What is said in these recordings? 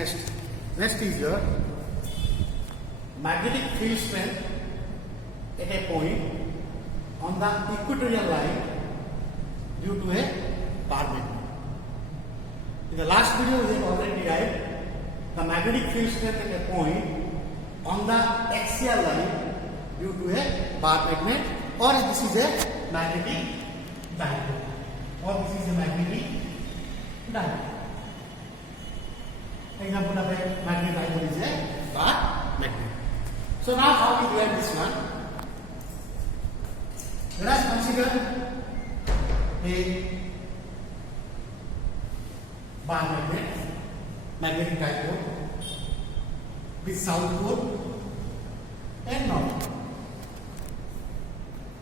Next is your magnetic field strength at a point on the equatorial line due to a bar magnet. In the last video, we have already derived the magnetic field strength at a point on the axial line due to a bar magnet, or this is a magnetic dipole, or this is a magnetic dipole. Example of a magnetic dipole is a bar magnet. So now how we derive this one? Let us consider a bar magnet, magnetic dipole with south pole and north pole.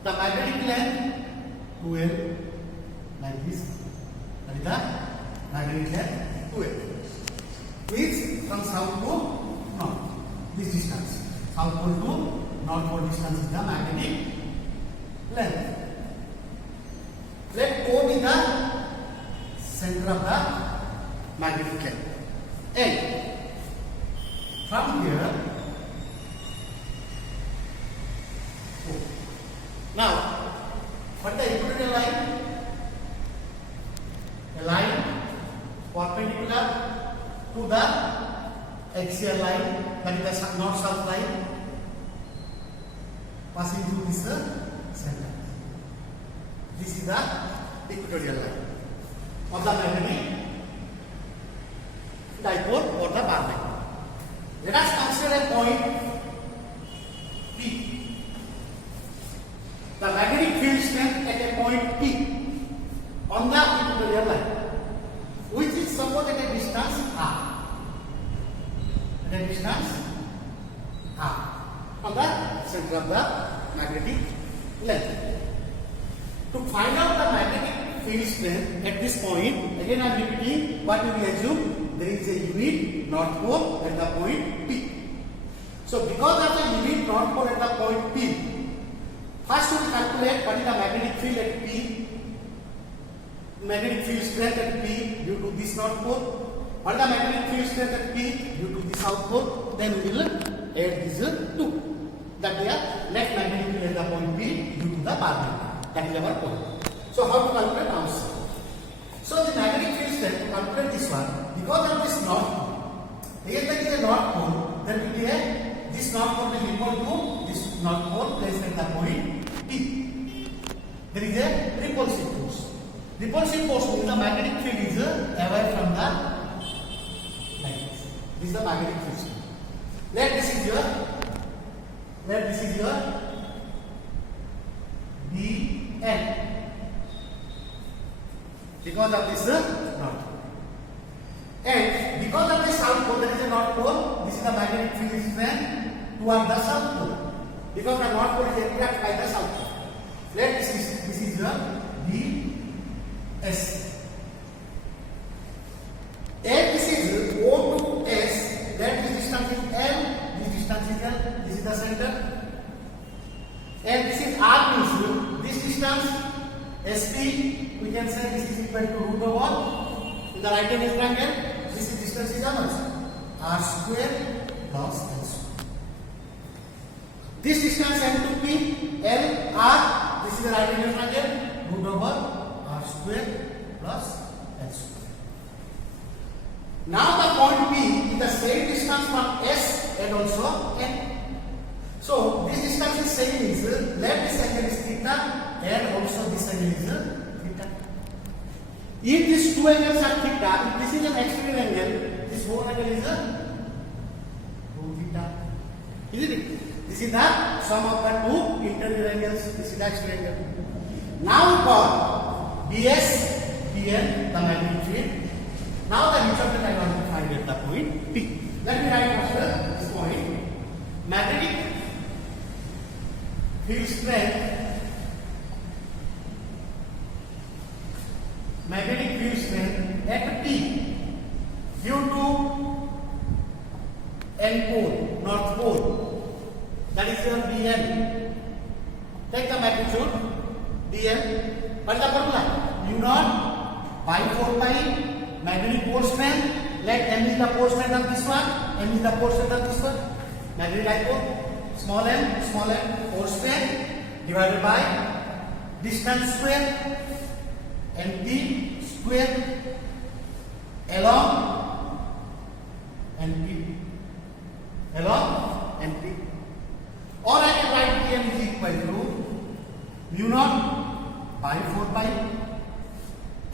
The magnetic length 2L like this, that is the magnetic length 2L. Is from south pole north. This distance, south pole to north pole distance is the magnetic length. Let O be the center of the magnetic length. And from here, O. Now, what the equatorial line? A line perpendicular to the axial line, that is the north-south line, passing through this center. This is the equatorial line of the magnetic dipole or the bar magnet. Let us consider a point P. The magnetic field strength at a point P on the equatorial line, which is suppose at a distance r. At a distance r on the center of the magnetic length. To find out the magnetic field strength at this point, again I am repeating what we assume, there is a unit north pole at the point P. So because of the unit north pole at the point P, first we calculate what is the magnetic field at P, magnetic field strength at P due to this north pole. What is the magnetic field strength at P due to the south pole? Then we will add these two. That they are net magnetic field at the point P due to the bar magnet. That is our point. So how to calculate answer? So the magnetic field strength, to calculate this one, because of this north pole, if there is a north pole, then will be a, this north pole will equal to this north pole placed at the point P. There is a repulsive force. Repulsive force means the magnetic field is away from the line. This is the magnetic field strength. Let this is your Bn. Because of this north pole. And because of the south pole, there is a north pole, this is the magnetic field strength toward the south pole. Because the north pole is attracted by the south pole. Let this is your Bs. And this is O to S, that this distance is L, this distance is L, this is the center. And this is R means this distance SP, we can say this is equal to root over in the right hand triangle, this is distance is how much? R square plus L square. This distance M to P, L, R, this is the right hand triangle, root over R square plus L square. Now the point P is the same distance from S and also N. So this distance is same is let this angle is theta and also this angle is theta. If these two angles are theta, if this is an external angle, this whole angle is a 2 theta. Isn't it? This is the sum of the two interior angles. This is the external angle. Now we got Bs, Bn, the magnetic field. Now the result that I want to find at the point P. Let me write after this point. Magnetic field strength, magnetic field strength at P due to N pole, north pole, that is your Bn. Take the magnitude Bn. What is the formula? U naught by 4 pi magnetic pole strength let m is the pole strength of this one, m is the pole strength of this one. Magnetic dipole, small m, pole strength divided by distance square, np square along np, or I can write Pm is equal to mu naught by 4 pi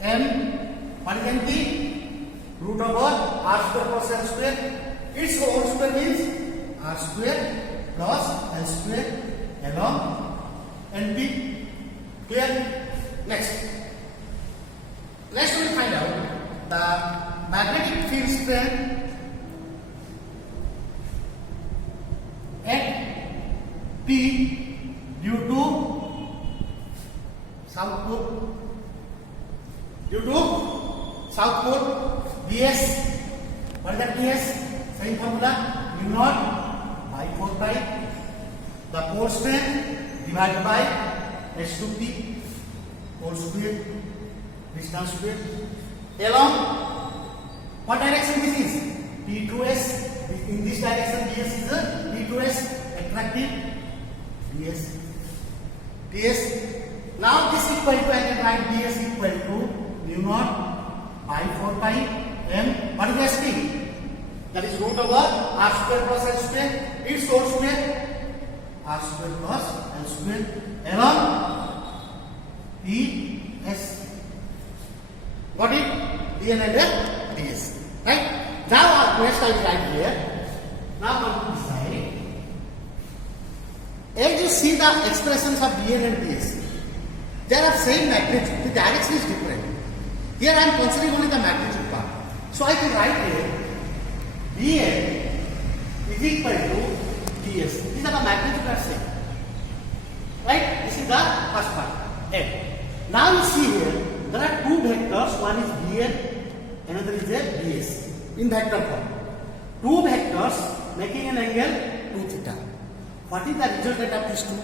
m, what is np? Root over r square plus l square. Its whole square means r square plus l square along np. Clear? Next we will find out the magnetic field strength at P due to south pole ds. What is that ds? Same formula, mu naught by 4 pi the pole strength divided by h2p whole square distance square along what direction this is? P to S. In this direction ds is a P to S attractive ds. Now this equal to, I can write ds equal to mu naught by 4 pi m. What is the st? That is root over r square plus l square. Its whole square r square plus l square along ps. Got it? dn and ds. Right? Now our next I write here. Now come to this side. As you see the expressions of dn and ds, they are of same magnitude. The direction is different. Here I am considering only the magnitude part. So I can write here dn is equal to ds. These are the magnitude are same. Right? This is the first part. A. Now you see here there are two vectors. One is dn, another is a ds in vector form. Two vectors making an angle 2 theta. What is the resultant of these two?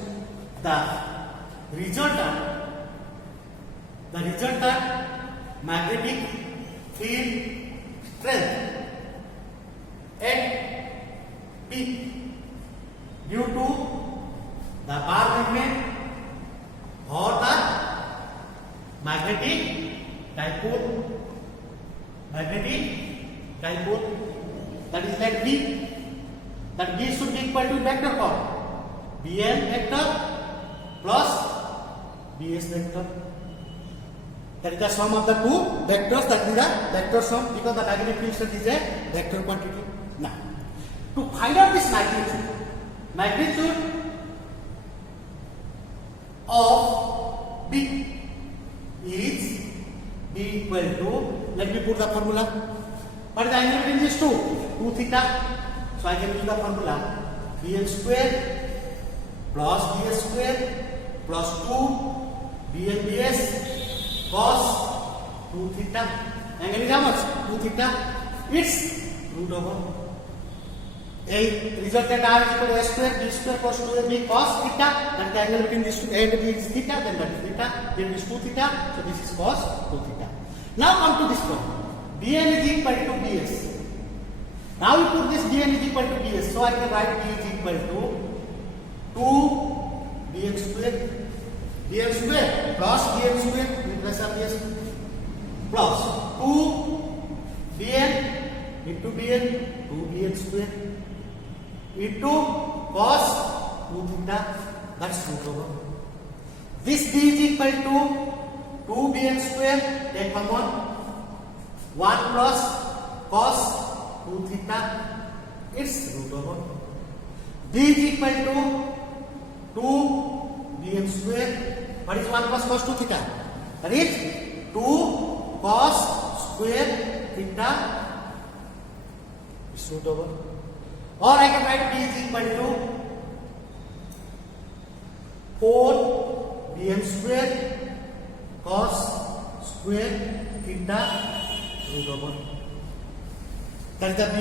The resultant magnetic field strength at P due to the bar magnet or the magnetic dipole. That is like B. That B should be equal to vector form. Bn vector plus Bs vector. That is the sum of the two vectors. That is the vector sum, because the magnetic field strength is a vector quantity. Now, to find out this magnitude of B is B equal to, let me put the formula. What is the angle between these two? 2 theta. So I can use the formula Bn square plus Bs square plus 2 Bn Bs cos 2 theta. Angle is how much? 2 theta. It's root over A. Resultant R is equal to A square, B square plus 2AB cos theta. That the angle between these two A and B is theta, then that is theta, then this 2 theta, so this is cos 2 theta. Now come to this problem. Bn is equal to Bs. Now we put this Bn is equal to Bs, so I can write B is equal to 2 Bn square plus Bn square, we plus Bs plus 2 Bn into Bn, 2 Bn square into cos 2 theta, that's root over. This B is equal to 2 Bn square, take common 1 plus cos 2 theta, it's root over. B is equal to 2 Bn square. What is 1 plus cos 2 theta? That is 2 cos square theta, it's root over. Or I can write B is equal to 4 Bn square cos square theta, root over. That is the B.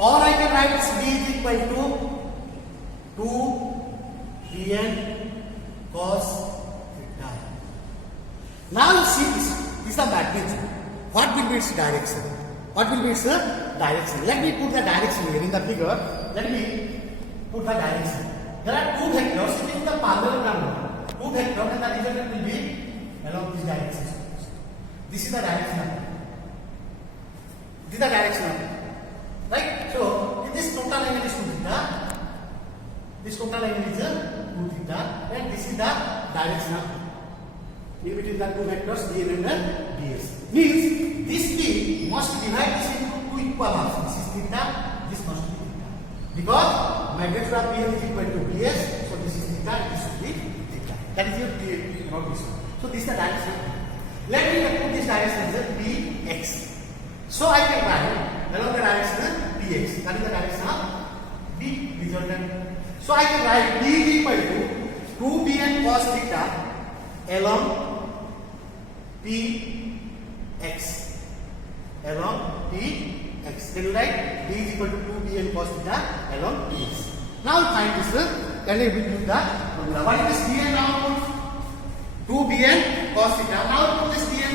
Or I can write B is equal to 2 Bn cos theta. Now you see this is the magnitude. What will be its direction? What will be its direction? Let me put the direction here in the figure. Let me put the direction. There are two vectors in the parallelogram. Two vectors and the resultant will be along this direction. This is the direction. This is the direction. Right? So, in this total angle is 2 theta. This total angle is 2 theta. And this is the direction in between the two vectors dn and ds. Means this p must divide this into two equal halves. This is theta, this must be theta. Because magnitude of pn is equal to ds, so this is theta, this should be theta. That is your theory about this one. So this is the direction. Let me put this direction as px. So I can write along the direction px. That is the direction of b resultant. So I can write p is equal to 2bn cos theta along px. Along px. Can you write b is equal to 2bn cos theta along px. Now find this. Can you use the formula? What is this bn now? 2bn cos theta. Now put this bn.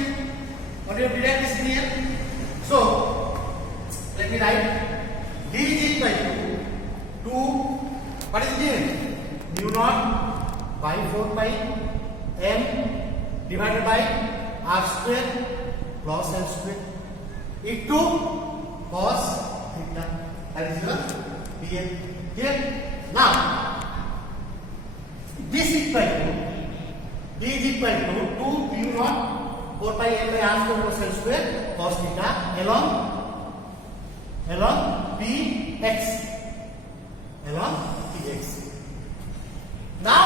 What do you derive this bn? So let me write b is equal to 2. What is bn? Mu naught by 4 pi m divided by r square plus l square into cos theta. That is your bn. Here now this equal to b is equal to 2 mu naught 4 pi m by r square plus l square cos theta along px. Along px. Now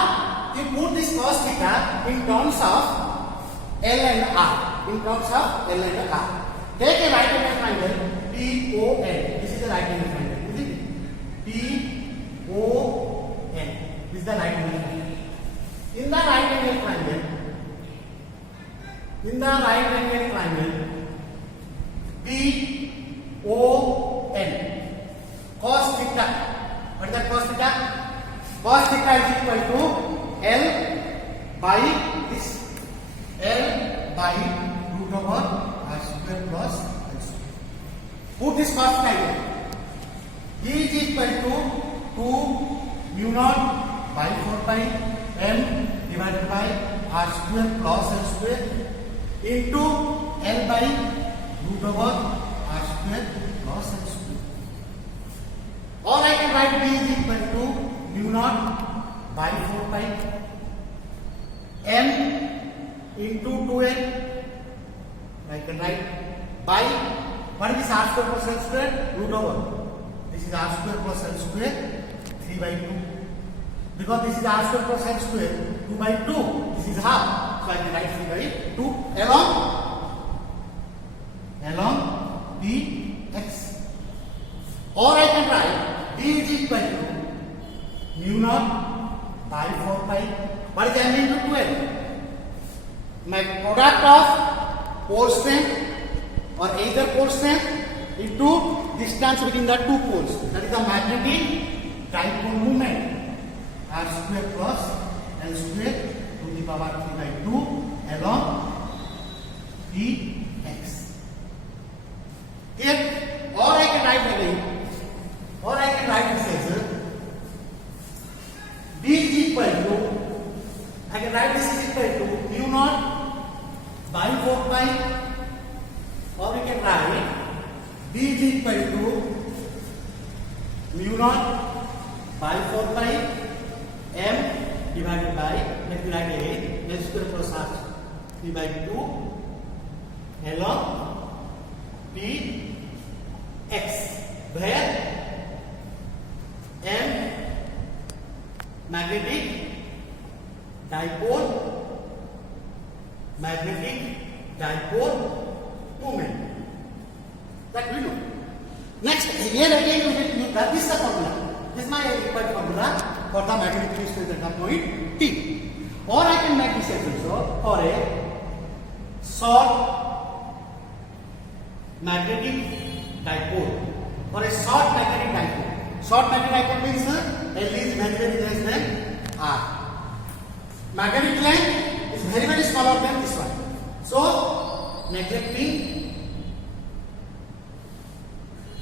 you put this cos theta in terms of L and R. In terms of L and R. Take a right angle triangle PON. This is the right angle triangle. Is it? PON. This is the right angle triangle. In the right angle triangle, PON, cos theta. What is that cos theta? Cos theta is equal to L by this. L by root over r square plus l square. Put this cos theta here. D is equal to 2 mu naught by 4 pi m divided by r square plus l square into L by root over r square plus l square. Or I can write b is equal to mu naught by 4 pi m into 2n. I can write by, what is this r square plus l square? Root over. This is r square plus l square 3 by 2. Because this is r square plus l square 2 by 2. This is half. So I can write 3 by 2 along px. Or I can write d is equal to mu naught by 4 pi. What is m into 2n? My product of pole strength or either pole strength into distance between the two poles. That is the magnetic dipole moment. R square plus L square to the power 3 by 2 along px. Here, or I can write again, or I can write this as d is equal to, I can write this is equal to mu naught by 4 pi, or we can write d is equal to mu naught by 4 pi m divided by, let me write again, l square plus r 3 by 2 along px, where m magnetic dipole moment. That we know. Next, here again you will use that. This is the formula. This is my required formula for the magnetic field strength at the point T. Or I can make this also for a short magnetic dipole. For a short magnetic dipole. Short magnetic dipole means L is very less than R. Magnetic length is very smaller than this one. So neglecting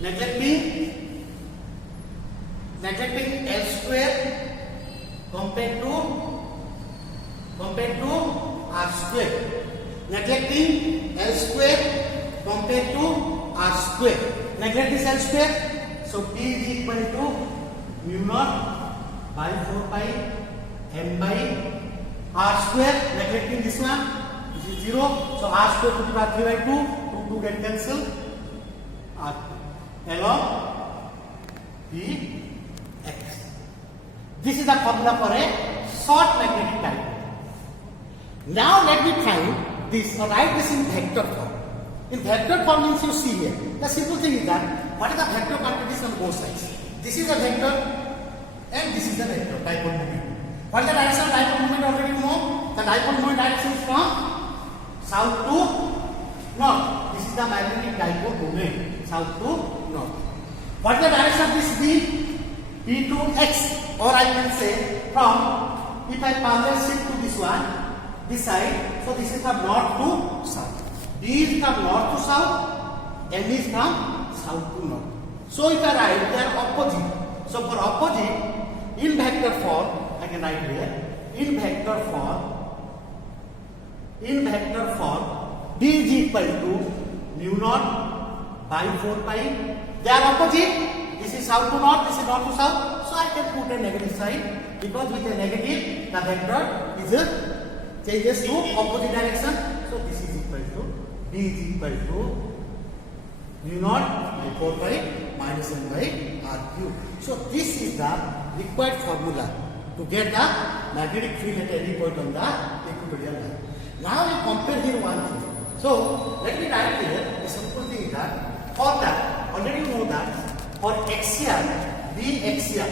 neglecting L square compared to R square, neglecting L square compared to R square, neglect this L square, so P is equal to mu naught by 4 pi m by R square, neglecting this one, this is 0, so R square to the power 3 by 2, 2 get cancelled, along Px. This is the formula for a short magnetic dipole. Now let me find this, or write this in vector form. In vector form means you see here. The simple thing is that what is the vector quantities on both sides? This is a vector and this is a vector, dipole moment. What is the direction of dipole moment already you know? The dipole moment direction is from south to north. This is the magnetic dipole moment, south to north. What is the direction of this beam? P to X, or I can say from, if I parallel shift to this one, this side, so this is from north to south. B is from north to south, M is from south to north. So if I write, they are opposite. So for opposite, in vector form, I can write here, in vector form, B is equal to mu naught by 4 pi. They are opposite. This is south to north, this is north to south. So I can put a negative sign, because with a negative, the vector is changes to opposite direction. So this is equal to, B is equal to mu naught by 4 pi minus m by R cube. So this is the required formula to get the magnetic field at any point on the equatorial line. Now we compare here one thing. So let me write here, the simple thing is that, for that, already you know that, for axial, B axial,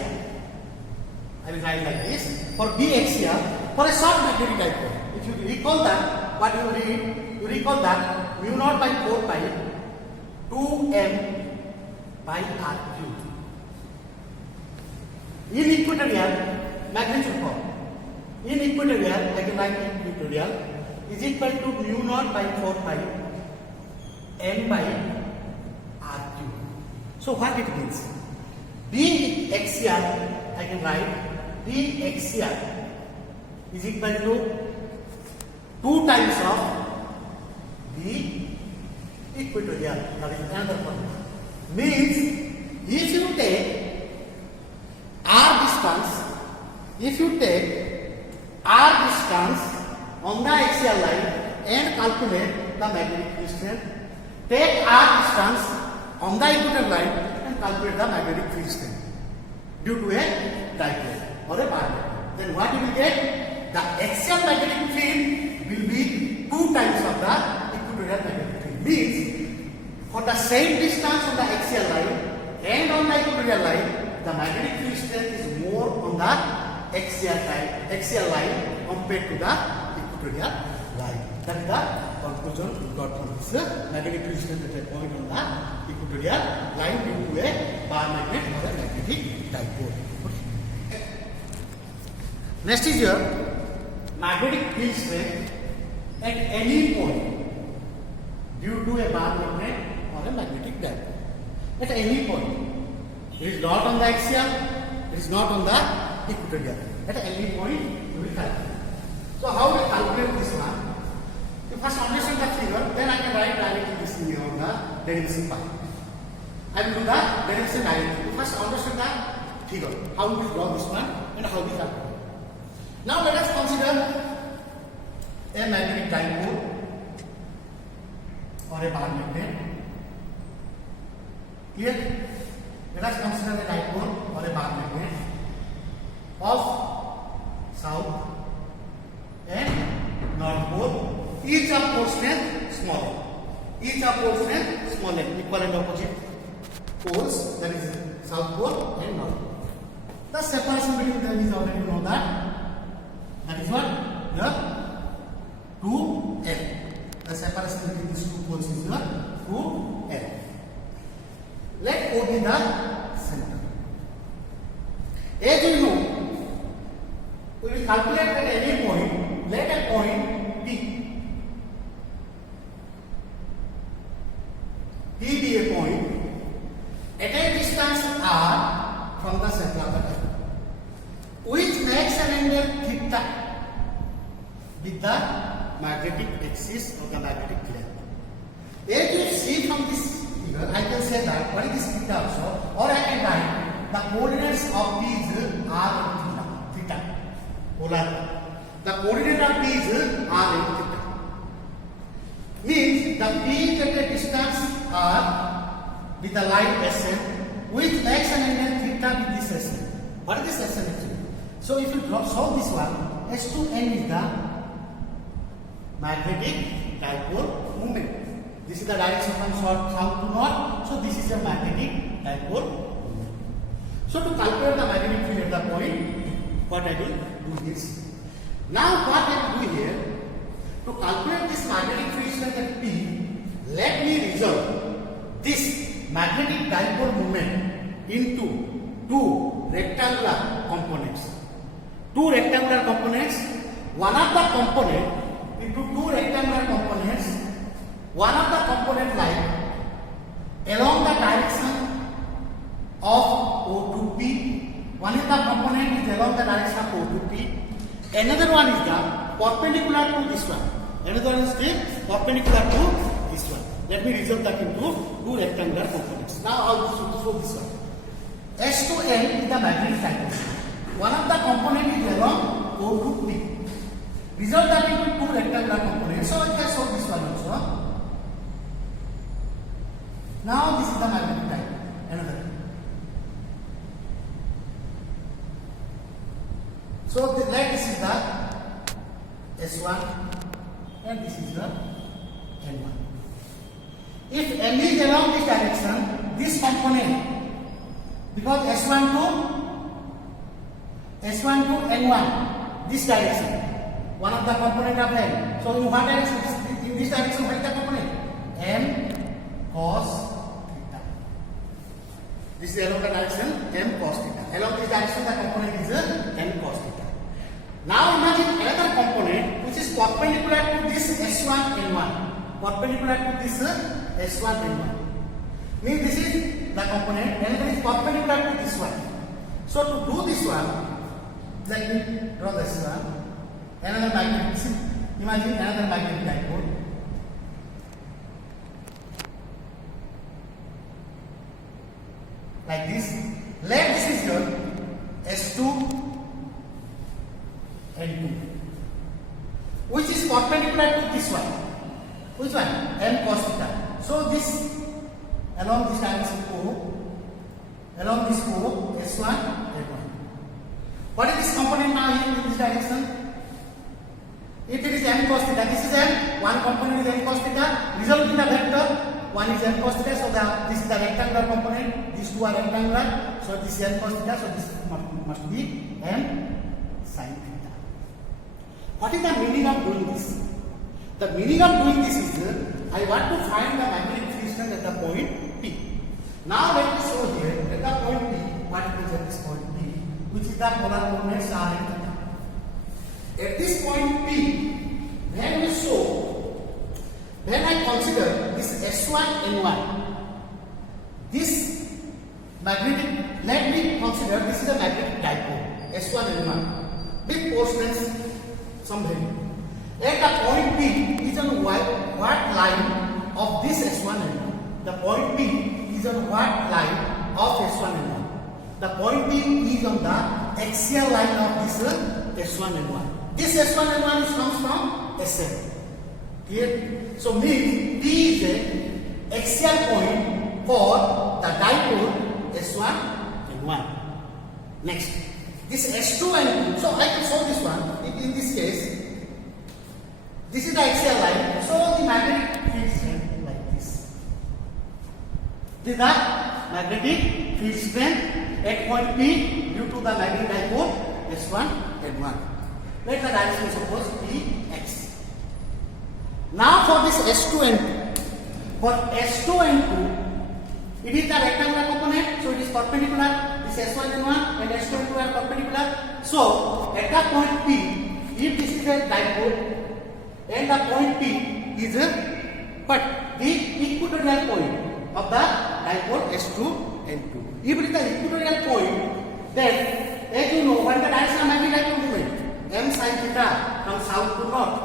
I will write like this, for B axial, for a short magnetic dipole. If you recall that, what you read, you recall that mu naught by 4 pi 2m by R cube. In equatorial, magnitude form. In equatorial, I can write equatorial is equal to mu naught by 4 pi m by R cube. So what it means? B axial, I can write B axial is equal to 2 times of B equatorial. That is another formula. Means if you take R distance on the axial line and calculate the magnetic field strength, take R distance on the equatorial line and calculate the magnetic field strength due to a dipole or a bar. Then what you will get? The axial magnetic field will be 2 times of the equatorial magnetic field. Means for the same distance on the axial line and on the equatorial line, the magnetic field strength is more on the axial line compared to the equatorial line. That is the conclusion we got from this magnetic field strength at a point on the equatorial line due to a bar magnet or a magnetic dipole. Okay. Next is your magnetic field strength at any point due to a bar magnet or a magnetic dipole. At any point. It is not on the axial, it is not on the equatorial. At any point, you will calculate. So how we calculate this one? You first understand the figure, then I can write directly this thing on the derivation part. I will do the derivation directly. You first understand the figure, how we draw this one and how we calculate. Now let us consider a magnetic dipole or a bar magnet. Clear? Let us consider a dipole or a bar magnet of south and north pole. Each of pole strength small. Each of pole strength small n, equal and opposite poles, that is south pole and north pole. The separation between them is already know that. That is what? The 2L. The separation between these two poles is the 2L. Let O be the center. As you know, we will calculate at any point, let a point P be a point from the center of the dipole, which makes an angle theta with the magnetic axis of the magnetic field. As you see from this figure, I can say that what is this theta also, or I can write the coordinates of these are in theta, polar. The coordinate of these are in theta. Means the P at a distance r with the line SN, which makes an angle theta with this SN. What is this SN actually? So if you solve this one, S2N is the magnetic dipole moment. This is the direction from south to north. So this is a magnetic dipole moment. So to calculate the magnetic field at the point, what I will do is, now what I will do here, to calculate this magnetic field strength at P, let me resolve this magnetic dipole moment into two rectangular components. Two rectangular components, one of the component into two rectangular components, one of the component like along the direction of O to P, one is the component is along the direction of O to P, another one is the perpendicular to this one, another one is still perpendicular to this one. Let me resolve that into two rectangular components. Now I will show this one. S2N is the magnetic dipole. One of the component is along O to P. Resolve that into two rectangular components. So I can solve this one also. Now this is the magnetic dipole. Another. So like this is the S1 and this is the N1. If M is along this direction, this component, because S1 to N1, this direction, one of the component of M. So in what direction? In this direction, what is the component? M cos theta. This is along the direction M cos theta. Along this direction, the component is M cos theta. Now imagine another component which is perpendicular to this S1 N1. Perpendicular to this S1 N1. Means this is the component, another is perpendicular to this one. So to do this one, let me draw this one. Another magnet. Imagine another magnetic dipole. Like this. Let this is your S2 N2, which is perpendicular to this one. Which one? M cos theta. So this along this direction O, along this O, S1, N1. What is this component now here in this direction? If it is M cos theta, this is M, one component is M cos theta, result in the vector, one is M cos theta, so this is the rectangular component, these two are rectangular, so this is M cos theta, so this must be M sin theta. What is the meaning of doing this? The meaning of doing this is, I want to find the magnetic field strength at the point P. Now let me show here, at the point P, what is at this point P, which is the polar coordinates are in theta. At this point P, when I consider this S1N1, this magnetic, let me consider this is a magnetic dipole, S1N1, with coordinates some value. At the point P is on what line of this S1N1? The point P is on what line of S1N1? The point P is on the axial line of this S1N1. This S1N1 comes from Sn. Clear? So means P is a axial point for the dipole S1N1. Next, this S2N2. So I can show this one. In this case, this is the axial line. So the magnetic field strength like this. This is the magnetic field strength at point P due to the magnetic dipole S1N1. Let the direction suppose Px. Now for this S2N2. For S2N2, it is the rectangular component, so it is perpendicular. This S1N1 and S2N2 are perpendicular. So at the point P, if this is a dipole and the point P is the equatorial point of the dipole S2N2. If it is the equatorial point, Then, as you know, what is the direction of magnetic dipole moment? M sin theta from south to north.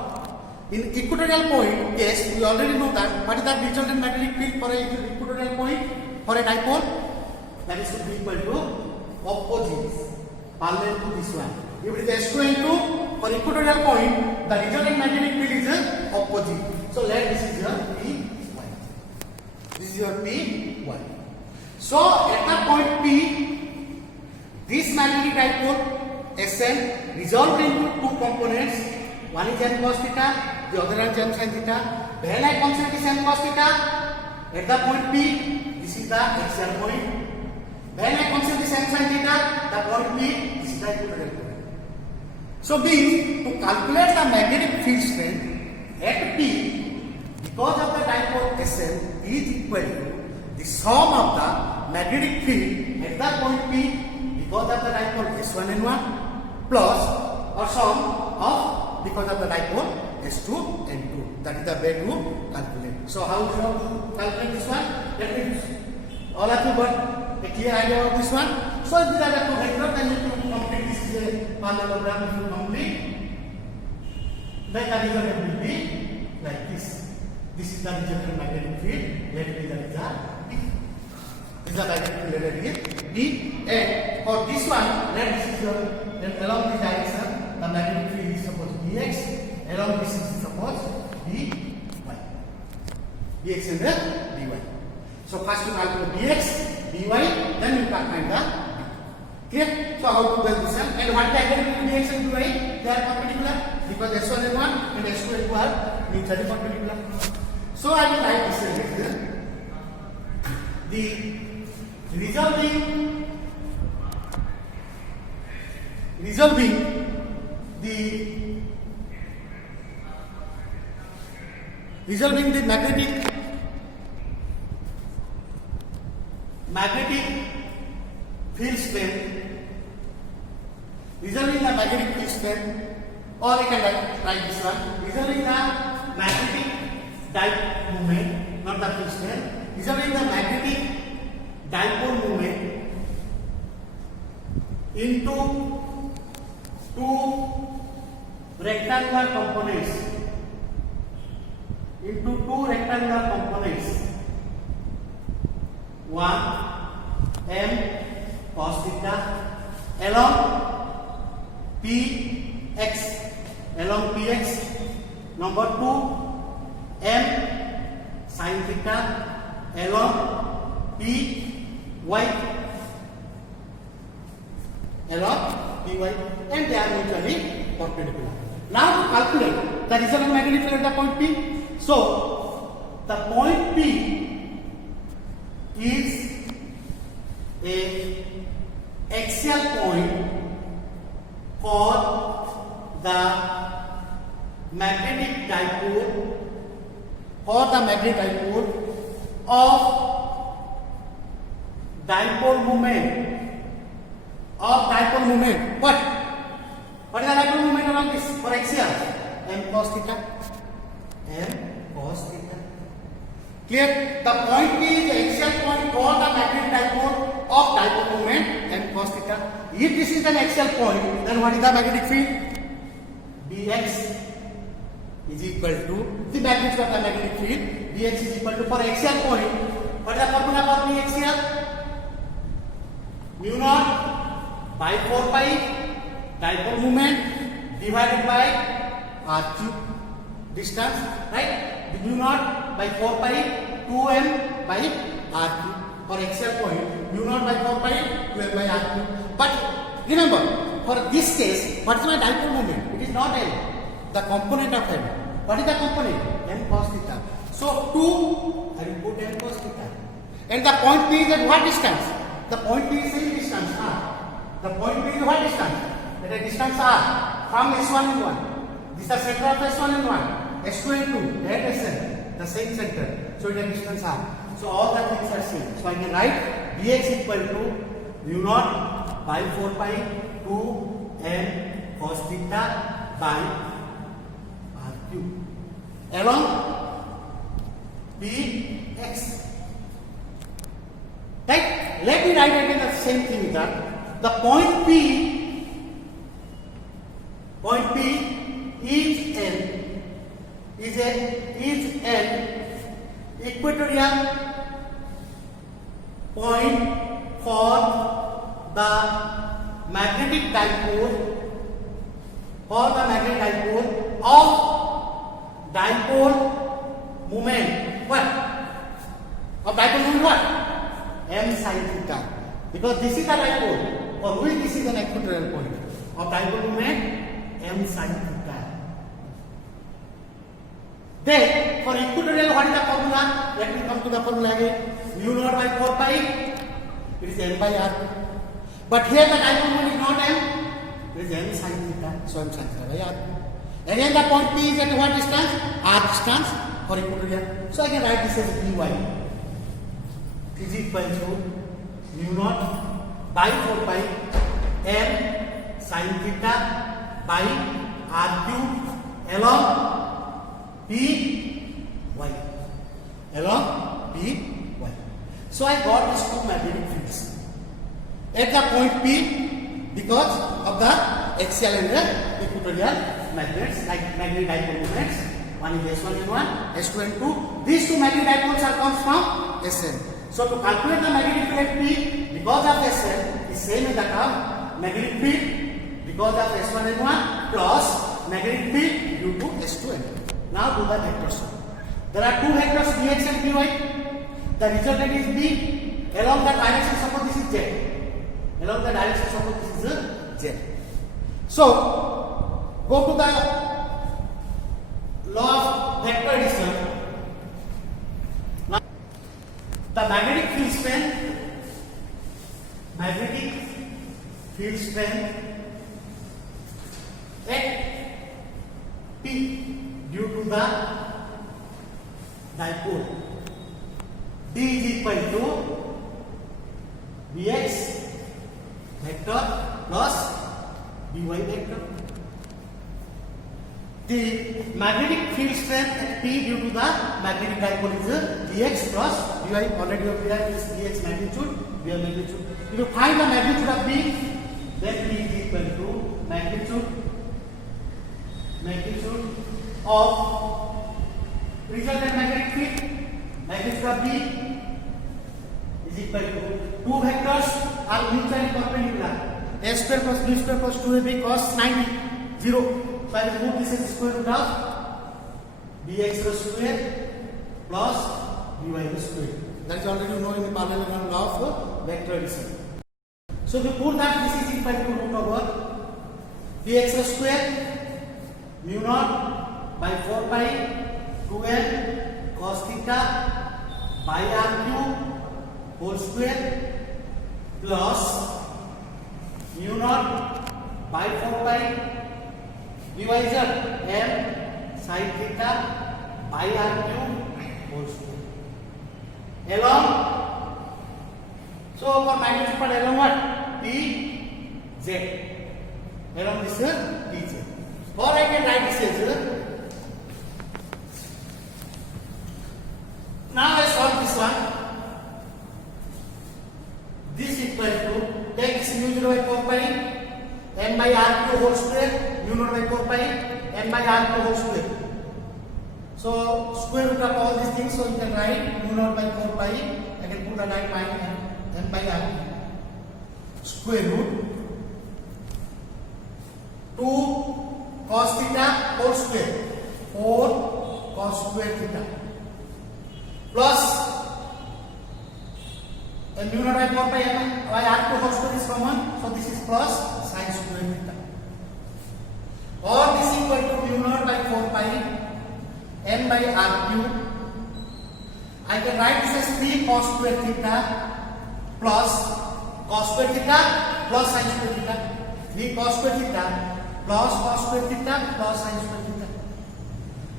In equatorial point, yes, we already know that. What is the resultant magnetic field for a equatorial point for a dipole? That is to be equal to opposites, parallel to this one. If it is S2 N2 for equatorial point, the resultant magnetic field is opposite. So let this is your P1. This is your P1. So at the point P, this magnetic dipole Sn resolved into two components. One is n cos theta, the other is m sin theta. When I consider this n cos theta at the point P, this is the axial point. When I consider this m sin theta, the point P, this is the equatorial point. So means to calculate the magnetic field strength at P, because of the dipole Sn is equal to the sum of the magnetic field at the point P because of the dipole S1 N1 plus or sum of because of the dipole S2 N2. That is the way to calculate. So how to calculate this one? Let me all of you got a clear idea of this one. So if these are the two vectors, then you can complete this parallelogram. If you complete, then the result will be like this. This is the resultant magnetic field. Let it be the result. This is the magnetic field. Let it be D. And for this one, let this is your then along this direction, the magnetic field is supposed dx. Along this is supposed dy. Dx and the dy. So first you calculate dx, dy, then you can find the d. Clear? So how to do this one? And what the angle between dx and dy? They are perpendicular because S1 and 1 and S2 and 2 are mutually perpendicular. So I will write this here. The resolving the magnetic field strength, resolving the magnetic field strength, or I can write this one, resolving the magnetic dipole moment, not the field strength, resolving the magnetic dipole moment into two rectangular components. One m cos theta along px, number 2 m sin theta along py, and they are mutually perpendicular. Now to calculate the resultant magnetic field at the point P. So the point P is a axial point for the magnetic dipole of dipole moment. What is the dipole moment along this for axial? M cos theta. Clear? The point P is the axial point for the magnetic dipole of dipole moment M cos theta. If this is an axial point, then what is the magnetic field? Dx is equal to the magnitude of the magnetic field. Dx is equal to for axial point. What is the formula for the axial? Mu naught by 4 pi dipole moment divided by r cube distance, right? The mu naught by 4 pi 2m by r cube for axial point. Mu naught by 4 pi 2m by r cube. But remember, for this case, what is my dipole moment? It is not L, the component of M. What is the component? M cos theta. So 2, I will put M cos theta. And the point P is at what distance? The point P is same distance r. The point P is what distance? At a distance r from S1 and 1. This is the center of S1 and 1. S2 and 2, that Sn, the same center. So it is a distance r. So all the things are same. So I can write dx equal to mu naught by 4 pi 2m cos theta by r cube along px. Right? Let me write again the same thing that The point P is an equatorial point for the magnetic dipole of dipole moment. What? Of dipole moment what? M sin theta. Because this is the dipole, for which this is an equatorial point of dipole moment M sin theta. Then for equatorial, what is the formula? Let me come to the formula again. Mu naught by 4 pi, it is M by R. But here the dipole moment is not M, it is M sin theta. So M sin theta by R. Again the point P is at what distance? R distance for equatorial. So I can write this as Dy is equal to mu naught by 4 pi M sin theta by R cube along P y. Along P y. So I got these two magnetic fields at the point P because of the axial and the equatorial magnets, like magnetic dipole moments. One is S1 and one, S2 and 2. These two magnetic dipoles are comes from Sn. So to calculate the magnetic field P because of Sn is same as that of magnetic field because of S1 and 1 plus magnetic field due to S2 and 2. Now do the vectors. There are two vectors Vx and Vy. The resultant is B along the direction, suppose this is Z. Along the direction, suppose this is Z. So go to the law of vector addition. Now the magnetic field strength at P due to the dipole D is equal to Vx vector plus Vy vector. The magnetic field strength at P due to the magnetic dipole is Vx plus Vy. Already we have realized this Vx magnitude, Vy magnitude. If you find the magnitude of B, then P is equal to magnitude of resultant magnetic field. Magnitude of B is equal to two vectors are mutually perpendicular. A square plus B square plus 2ab cos 90, 0. So I will put this as square root of Bx square plus By square. That is already known in the parallel law of vector addition. So we put that this is equal to root over Bx square mu naught by 4 pi 2n cos theta by r cube whole square plus mu naught by 4 pi Vy z m sin theta by r cube whole square along. So for magnitude part along what? P z along this P z. Or I can write this as now I solve this one. This equal to take this mu 0 by 4 pi m by r cube whole square mu 0 by 4 pi m by r cube whole square. So square root of all these things, so you can write mu 0 by 4 pi. I can put the right pi m by r square root 2 cos theta whole square 4 cos square theta plus and mu 0 by 4 pi m by r cube whole square is common, so this is plus sin square theta. Or this equal to mu 0 by 4 pi n by r cube. I can write this as 3 cos square theta plus cos square theta plus sin square theta. 3 cos square theta plus cos square theta plus sin square theta.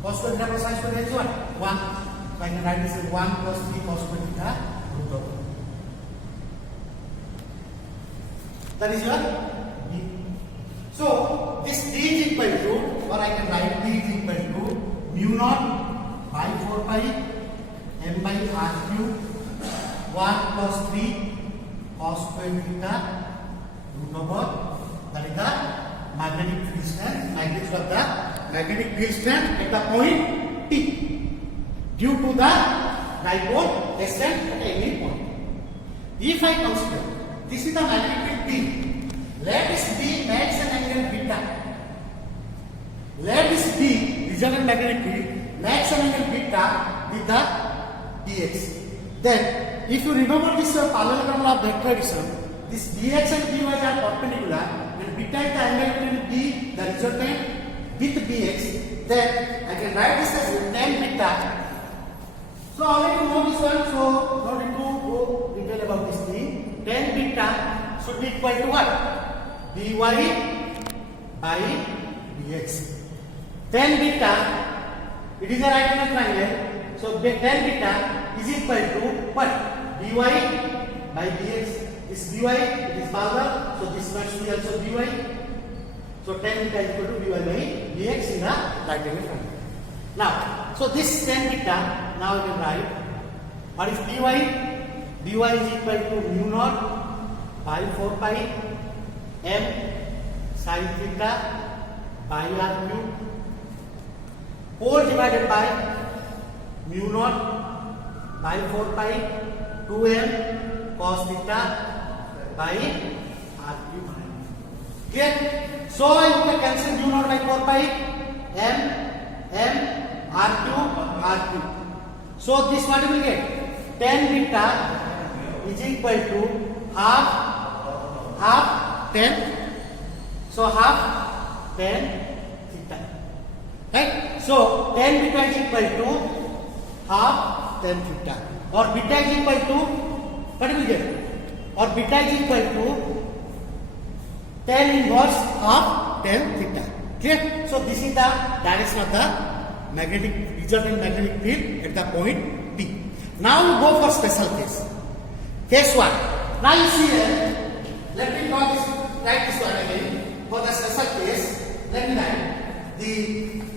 Cos square theta plus sin square theta is what? 1. So I can write this as 1 plus 3 cos square theta root over. That is your D. So this D is equal to, or I can write D is equal to mu naught by 4 pi m by r cube 1 plus 3 cos square theta root over, that is the magnetic field strength, magnitude of the magnetic field strength at the point P due to the dipole extent at any point. If I consider this is the magnetic field P, let this B makes an angle beta. Let this B resultant magnetic field makes an angle beta with the dx. Then, if you remember this parallelogram of vector addition, this dx and dy are perpendicular, and beta is the angle between B, the resultant, with dx. Then I can write this as tan beta. So already know this one, so no need to go detail about this thing. Tan beta should be equal to what? Dy by dx. Tan beta, it is a right angle triangle, so tan beta is equal to what? Dy by dx. This dy, it is power, so this must be also dy. So tan beta is equal to dy by dx in the right angle triangle. Now, so this tan beta, now I can write what is dy? Dy is equal to mu naught by 4 pi m sin theta by r cube, whole divided by mu naught by 4 pi 2m cos theta by r cube. Clear? So you can cancel mu naught by 4 pi m r cube. So this what you will get? Tan beta is equal to half tan. So half tan theta. Right? So tan beta is equal to half tan theta. Or beta is equal to what will you get? Or beta is equal to tan inverse of tan theta. Clear? So this is the direction of the magnetic resultant magnetic field at the point P. Now we go for special case. Case 1. Now you see here, let me write this one again. For the special case, let me write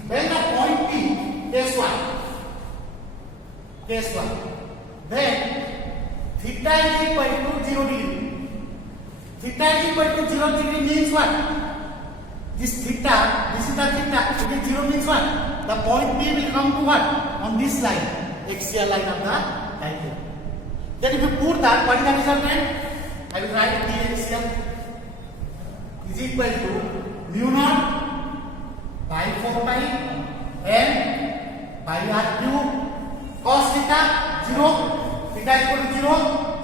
when the point P, case 1, then theta is equal to 0 degree. Theta is equal to 0 degree means what? This theta, this is the theta, it is 0 means what? The point P will come to what? On this line, axial line of the diagram. Then if you put that, what is the resultant? I will write the axial is equal to mu naught by 4 pi m by r cube cos theta 0. Theta is equal to 0.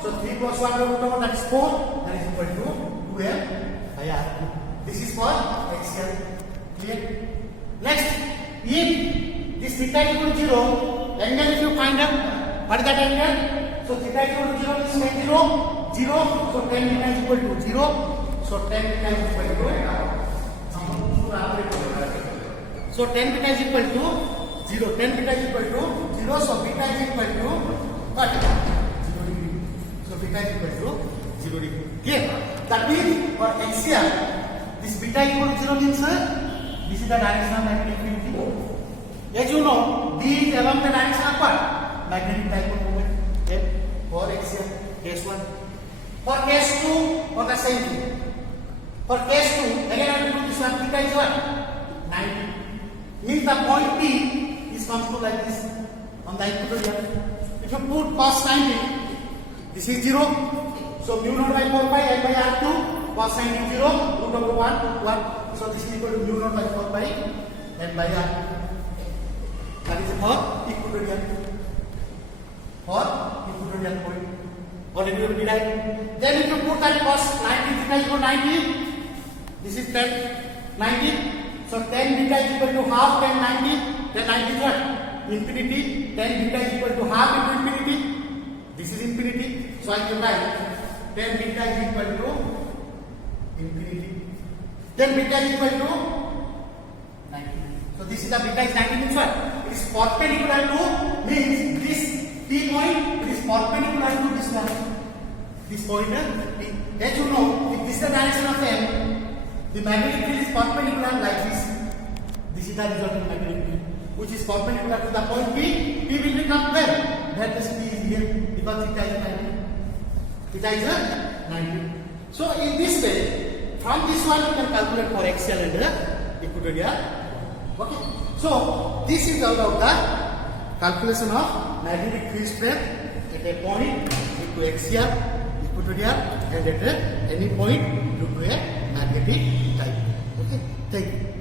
So 3 plus 1 root over, that is 4. That is equal to 2m by r cube. This is for axial. Clear? Next, if this theta is equal to 0, angle if you find out, what is that angle? So theta is equal to 0 means tan 0. So tan beta is equal to 0. So tan beta is equal to So tan beta is equal to 0. Tan beta is equal to 0. So beta is equal to what? 0 degree. So beta is equal to 0 degree. Okay. That means for axial, this beta is equal to 0 means this is the direction of magnetic field. As you know, B is along the direction of what? Magnetic dipole moment. F for axial. Case 1. For case 2, for the same thing. For case 2, again I will do this one. Theta is what? 90. Means the point P is comes to like this on the equatorial. If you put cos 90, this is 0. So mu naught by 4 pi m by r cube, cos 90 0, root over 1. So this is equal to mu naught by 4 pi m by r. That is for equatorial. For equatorial point. Already will be right. Then if you put that cos 90 theta is equal to 90. This is tan 90. So tan beta is equal to half tan 90. Tan 90 is what? Infinity. Tan beta is equal to half into infinity. This is infinity. So I can write tan beta is equal to infinity. Tan beta is equal to 90. So this is the beta is 90 means what? It is perpendicular to means this P point. It is perpendicular to this one. This point P. As you know, if this is the direction of M, the magnetic field is perpendicular like this. This is the resultant magnetic field, which is perpendicular to the point P. P will become where? Where this P is here because theta is 90. Theta is 90. So in this way, from this one you can calculate for axial and equatorial. Okay. So this is all of the calculation of magnetic field strength at a point due to axial, equatorial, and at any point due to a magnetic type. Okay. Thank you.